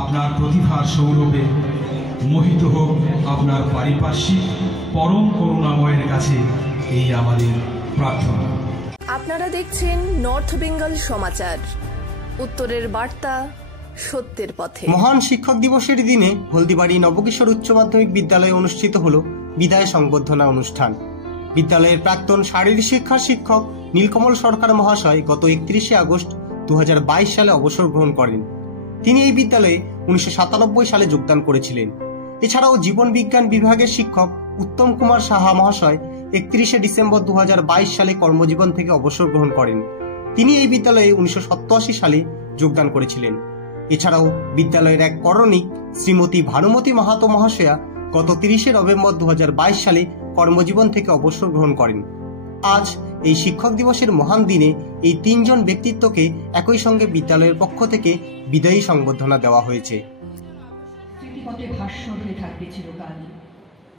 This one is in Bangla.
আপনার প্রতিভার সৌরভে মোহিত হোক আপনার পারিপার্শ্বিক পরম করুণাময়ের কাছে এই আমাদের প্রার্থনা। আপনারা দেখছেন নর্থ বেঙ্গল সমাচার, উত্তরের বার্তা, সত্যের পথে। মহান শিক্ষক দিবসের দিনে হলদিবাড়ি নবকিশোর উচ্চ মাধ্যমিক বিদ্যালয়ে অনুষ্ঠিত হল বিদায় সংবর্ধনা অনুষ্ঠান। বিদ্যালয়ের প্রাক্তন শারীরিক শিক্ষার শিক্ষক নীলকমল সরকার মহাশয় গত 31শে আগস্ট 2022 সালে অবসর গ্রহণ করেন। তিনি এই বিদ্যালয়ে 1997 সালে যোগদান করেছিলেন। এছাড়াও জীবন বিজ্ঞান বিভাগের শিক্ষক উত্তম কুমার সাহা মহাশয় 31শে ডিসেম্বর 2022 সালে কর্মজীবন থেকে অবসর গ্রহণ করেন। তিনি এই বিদ্যালয়ে 1987 সালে যোগদান করেছিলেন। এছাড়াও বিদ্যালয়ের এক করণিক শ্রীমতী ভানুমতী মাহাতো মহাশয়া গত 30শে নভেম্বর 2022 সালে কর্মজীবন থেকে অবসর গ্রহণ করেন। আজ এই শিক্ষক দিবসের মহান দিনে এই তিনজন ব্যক্তিত্বকে একই সঙ্গে বিদ্যালয়ের পক্ষ থেকে বিদায়ী সংবর্ধনা দেওয়া হয়েছে। স্মৃতিপথে ভাস্বর হয়ে থাকবে চিরকাল।